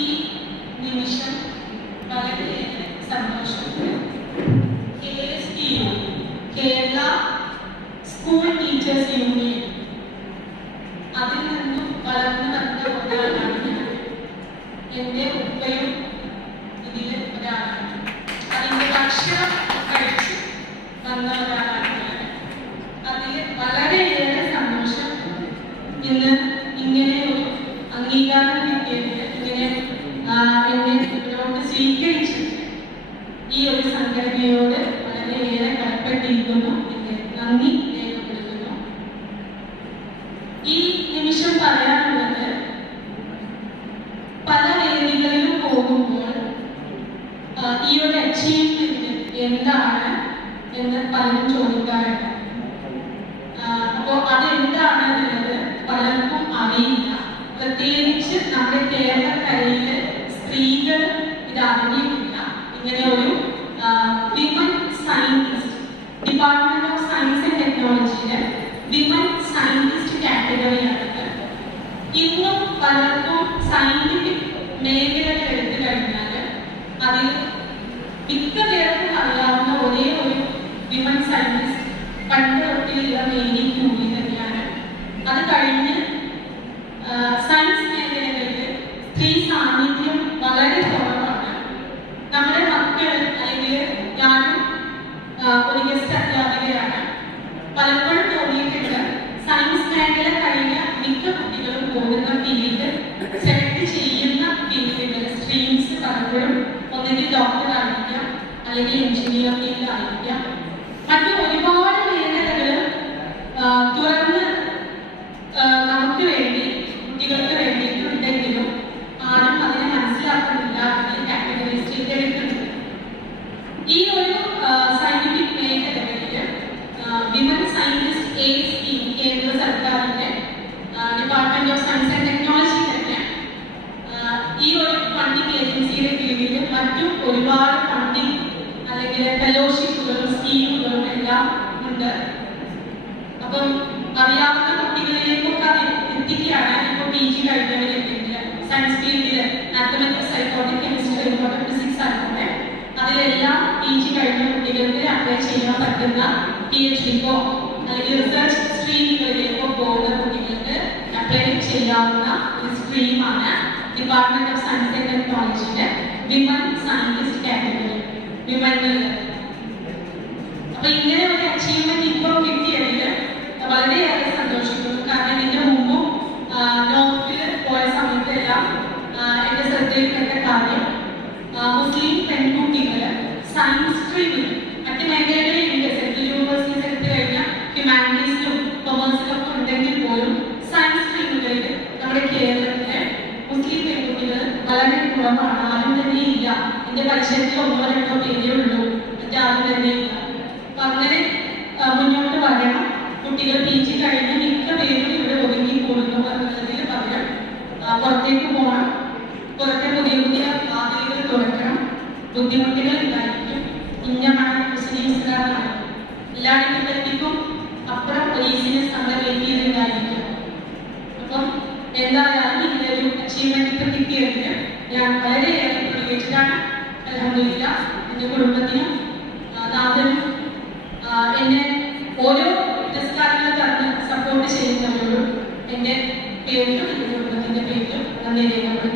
ഈ നിമിഷം വളരെയേറെ സന്തോഷമുണ്ട്. KSTU Kerala school teachers union അതിൽ നിന്നും വളർന്നു വന്ന ഒരാളാണ് ഞാൻ. എൻ്റെ ഉപ്പയും ഇതിൽ ഒരാളാണ്. അതിൻ്റെ ഭക്ഷണം കഴിച്ച് വന്ന ഒരാളാണ് ഞാൻ. അതിൽ വളരെയേറെ സന്തോഷം. ഇന്ന് ഇങ്ങനെ ഒരു അംഗീകാരം കിട്ടിയതിന്, ഇങ്ങനെ എന്നെ മുന്നോട്ട് സ്വീകരിച്ചത് ഈ ഒരു സംഘടനയോട് വളരെയേറെ കടപ്പെട്ടിരിക്കുന്നു. എന്നെ നന്ദി രേഖപ്പെടുത്തുന്നു. ഈ നിമിഷം പറയാനുള്ളത്, പല വേദികളിലും പോകുമ്പോൾ ഈ ഒരു അച്ചീവ്മെന്റ് എന്താണ് എന്ന് പലരും ചോദിക്കാറുണ്ട്. അപ്പോൾ അതെന്താണ് എന്നുള്ളത് പലർക്കും അറിയില്ല. പ്രത്യേകിച്ച് നമ്മുടെ കേരളക്കരയിലെ സ്ത്രീകൾ ഇത് അറിഞ്ഞിട്ടില്ല. ഇങ്ങനെ ഒരു women scientist, department of science and ടെക്നോളജിയിലെ വിമൻ സയന്റിസ്റ്റ് കാറ്റഗറിയാണിത്. ഇന്നും പലർക്കും സയന്റിഫിക് മേഖലകൾ എടുത്തു കഴിഞ്ഞാൽ അതിൽ മിക്ക പേർക്കും അറിയാവുന്ന ഒരേ ഒരു വിമൻ സയന്റിസ്റ്റ് പണ്ട് തൊട്ടിലുള്ള മേരി ക്യൂറി തന്നെയാണ്. അത് കഴിഞ്ഞ് സയൻസ് മേഖലകളിൽ സ്ത്രീ സാന്നിധ്യം വളരെ കുറവാണ്. നമ്മുടെ മക്കൾ, അല്ലെങ്കിൽ ഞാനും ഒരു ഗസ്റ്റ് അധ്യാപികയാണ്, പലപ്പോഴും തോന്നിയിട്ടുണ്ട് സയൻസ് മേഖല കഴിഞ്ഞ മിക്ക കുട്ടികളും പോകുന്ന ഫീൽഡ്, സെലക്ട് ചെയ്യുന്ന ഫീൽഡുകൾ, സ്ട്രീംസ് പലപ്പോഴും ഒന്നെങ്കിൽ ഡോക്ടർ ആയിരിക്കാം, അല്ലെങ്കിൽ എഞ്ചിനീയർ ഫീൽഡ് ആയിരിക്കാം. മറ്റു ഒരുപാട് മേഖലകൾ തുറന്ന് നമുക്ക് വേണ്ടി, കുട്ടികൾക്ക് വേണ്ടിയിട്ടുണ്ടെങ്കിലും ആരും അതിനെ മനസ്സിലാക്കുന്നില്ല. അതിനെ കാറ്റഗറൈസ് ചെയ്തെടുക്കുന്നുണ്ട്. ഈ ഒരു സയന്റിഫിക് മേഖലകളിൽ വിമൻ സയന്റിസ്റ്റ് എയ്ഡ് സ്കീം കേന്ദ്ര സർക്കാരിന്റെ department of science and technology തന്നെ ഈ ഒരു ഫണ്ടിങ് ഏജൻസിയുടെ കീഴിൽ മറ്റും ഒരുപാട് ഫണ്ടിങ് അല്ലെങ്കിൽ ഫെലോഷിപ്പുകളും സ്കീമുകളും എല്ലാം ഉണ്ട്. അപ്പം അറിയാവുന്ന കുട്ടികളിലേക്കൊക്കെ അത് എത്തിക്കുകയാണ്. ഇപ്പോൾ PG കഴിഞ്ഞവരുണ്ടെങ്കിൽ സയൻസ് ഫീൽഡിൽ മാത്തമാറ്റിക്സ് ആയിക്കോട്ടെ, കെമിസ്ട്രി ആയിക്കോട്ടെ, ഫിസിക്സ് ആയിക്കോട്ടെ, അതിലെല്ലാം PG കഴിഞ്ഞ കുട്ടികൾക്ക് അപ്ലൈ ചെയ്യാൻ പറ്റുന്ന PhDക്കോ അല്ലെങ്കിൽ റിസർച്ച് സ്ട്രീമുകളിലേക്കോ പോകുന്ന കുട്ടികൾക്ക് അപ്ലൈ ചെയ്യാവുന്ന ഒരു സ്ട്രീമാണ് ഡിപ്പാർട്ട്മെന്റ് ഓഫ് സയൻസ് ആൻഡ് ടെക്നോളജിയുടെ വിമൻ സയന്റിസ്റ്റ് കാറ്റഗറി, വിമനിൽ. അപ്പൊ ഇങ്ങനെ ഒരു അച്ചീവ്മെന്റ് ഇപ്പോൾ കിട്ടിയതിൽ വളരെയേറെ സന്തോഷിക്കുന്നു. കാരണം ഇതിന്റെ മുമ്പും നോർത്തിൽ പോയ സമയത്തെല്ലാം എന്റെ ശ്രദ്ധയിൽപ്പെട്ട കാര്യം, മുസ്ലിം പെൺകുട്ടികൾ സയൻസ് സ്ട്രീമിൽ, മറ്റ് മേഖലകളിലുണ്ട്, സെൻട്രൽ യൂണിവേഴ്സിറ്റീസ് എടുത്തു കഴിഞ്ഞാൽ ഹ്യൂമാനിറ്റീസിലും കൊമേഴ്സിലും ഒക്കെ ഉണ്ടെങ്കിൽ പോലും സയൻസ് സ്ട്രീമുകളിൽ നമ്മുടെ കേരളത്തിലെ മുസ്ലിം പെൺകുട്ടികൾ വളരെ കുറവാണ്. ആരും തന്നെ ഇല്ല. എന്റെ പരിസരത്തിൽ 1-2 പേരേ ഉള്ളൂ, മറ്റാരും തന്നെ ഇല്ല. അപ്പൊ അങ്ങനെ മുന്നോട്ട് വരണം. കുട്ടികൾ PG കഴിഞ്ഞ് മിക്ക പേരും ഇവിടെ ഒതുങ്ങി കൂടുന്നു എന്നുള്ളതിൽ പകരം പുറത്തേക്ക് പോകണം. പുറത്തെ പുതിയ പുതിയ വാതിലുകൾ തുറക്കണം. ബുദ്ധിമുട്ടുകൾ ഉണ്ടായിരിക്കും. ഇന്നമാണ് മുസ്ലിംസിലാണ് എല്ലാ ഡിഫിക്കൽറ്റിക്കും അപ്പുറം പോലീസിനെ നമ്മളെ വെയിറ്റ് ചെയ്തിട്ടുണ്ടായിരിക്കും. അപ്പം എന്തായാലും ഇങ്ങനൊരു അച്ചീവ്മെന്റ് കിട്ടിയതിന് ഞാൻ വളരെയേറെ പ്രിവിലേജ്ഡാണ്. അൽഹംദുലില്ലാഹ് എൻ്റെ കുടുംബത്തിനും നാഥനും എന്നെ ഓരോ പുരസ്കാരങ്ങൾ തന്ന് സപ്പോർട്ട് ചെയ്യുന്നവരോടും എൻ്റെ പേരിലും എൻ്റെ കുടുംബത്തിൻ്റെ പേരിലും നന്ദി രേഖപ്പെടുത്തുന്നു.